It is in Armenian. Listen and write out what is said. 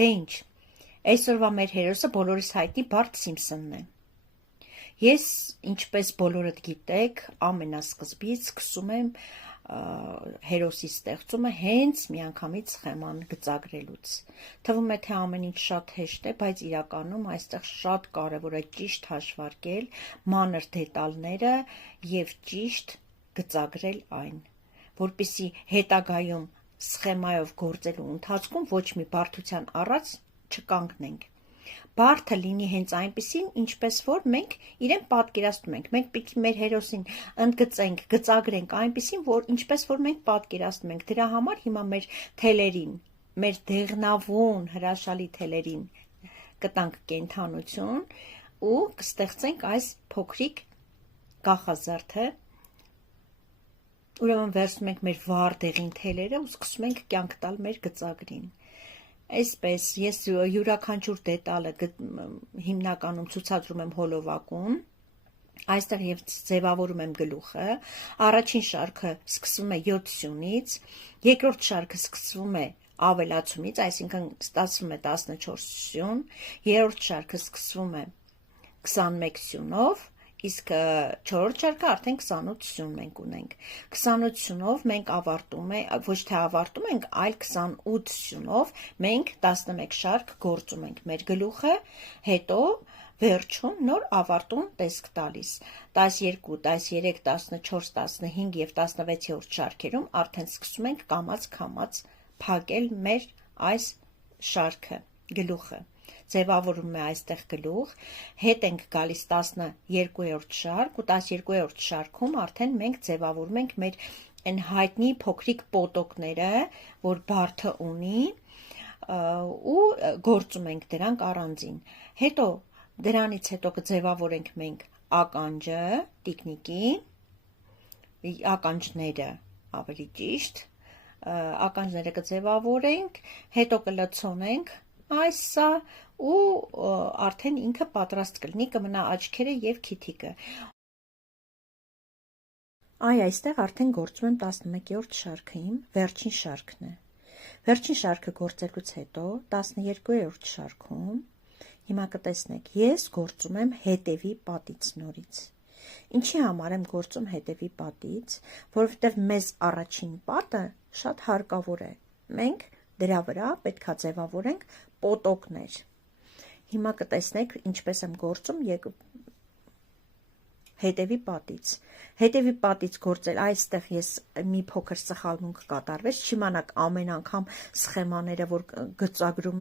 Դե ինչ, այսօրվա մեր հերոսը բոլորիս հայտնի Բարթ Սիմփսոնն է։ Ես, ինչպես բոլորդ գիտեք, ամենասկզբից սկսում եմ հերոսի ստեղծումը հենց միանգամից սխեման գծագրելուց։ Թվում է, թե ամեն ինչ շատ հեշտ է, բայց իրականում այստեղ շատ կարևոր է ճիշտ հաշվարկել մանր դետալները և ճիշտ գծագրել այն, որպեսզի հետագայում սխեմայով գործելու ընթացքում ոչ մի բարդության առաջ չկանգնենք։ Բարդը լինի հենց այնպիսին, ինչպես որ մենք իրեն պատկերացնում ենք։ Մենք պիտի մեր հերոսին ընդգծենք, գծագրենք այնպիսին, որ ինչպես որ մենք պատկերացնում ենք։ Դրա համար հիմա մեր թելերին, մեր դեղնավուն հրաշալի թելերին կտանք կենդանություն ու կստեղծենք այս փոքրիկ կախազարդը։ Ուրեմն վերցնում ենք մեր վառ դեղին թելերը ու սկսում ենք կյանք տալ մեր գծագրին։ Այսպես ես յուրաքանչյուր դետալը հիմնականում ցուցադրում եմ հոլովակում, այստեղ և ձևավորում եմ գլուխը, առաջին շարքը սկսվում է 7 սյունից, երկրորդ շարքը սկսվում է ավելացումից, այսինքն ստացվում է 14 սյուն, երրորդ շարքը սկսվում է 21 սյունով, իսկ չորրորդ շարքը արդեն 28 սյուն մենք ունենք։ 28 սյունով մենք ավարտում ենք, ոչ թե ավարտում ենք, այլ 28 սյունով մենք 11 շարք գործում ենք մեր գլուխը, հետո վերջում նոր ավարտում տեսք տալիս։ 12, 13, 14, 15 և 16-րդ շարքերում արդեն սկսում ենք կամաց-քամաց փակել մեր այս շարքը, գլուխը։ Ձևավորում է այստեղ գլուխ, հետ ենք գալիս 12-րդ շարք ու 12-րդ շարքում արդեն մենք ձևավորում ենք մեր այն հայտնի փոքրիկ պոտոկները, որ բարդը ունի ու գործում ենք դրանք առանձին։ Հետո դրանից հետո կձևավորենք մենք ականջը, տիկնիկի, ականջները ավելի ճիշտ, ականջները կձևավորենք, հետո կլցոնենք այսա ու արդեն ինքը պատրաստ կլինի, կմնա աչքերը և քիթիկը։ Այստեղ արդեն գործում եմ 11-րդ շարքը իմ, վերջին շարքն է։ Վերջին շարքը գործելուց հետո 12-րդ շարքում, հիմա կտեսնեք, ես գործում եմ հետևի պատից նորից։ Ինչի համար եմ գործում հետևի պատից, որովհետև մեզ առաջին պատը շատ հարկավոր է։ Մենք դրա վրա պետք է ձևավորենք պոտոկներ։ Հիմա կտեսնեք ինչպես եմ գործում հետևի պատից։ Հետևի պատից գործել, այստեղ ես մի փոքր սխալմունք կատարվեց, չիմանաք ամեն անգամ սխեմաները, որ գծագրում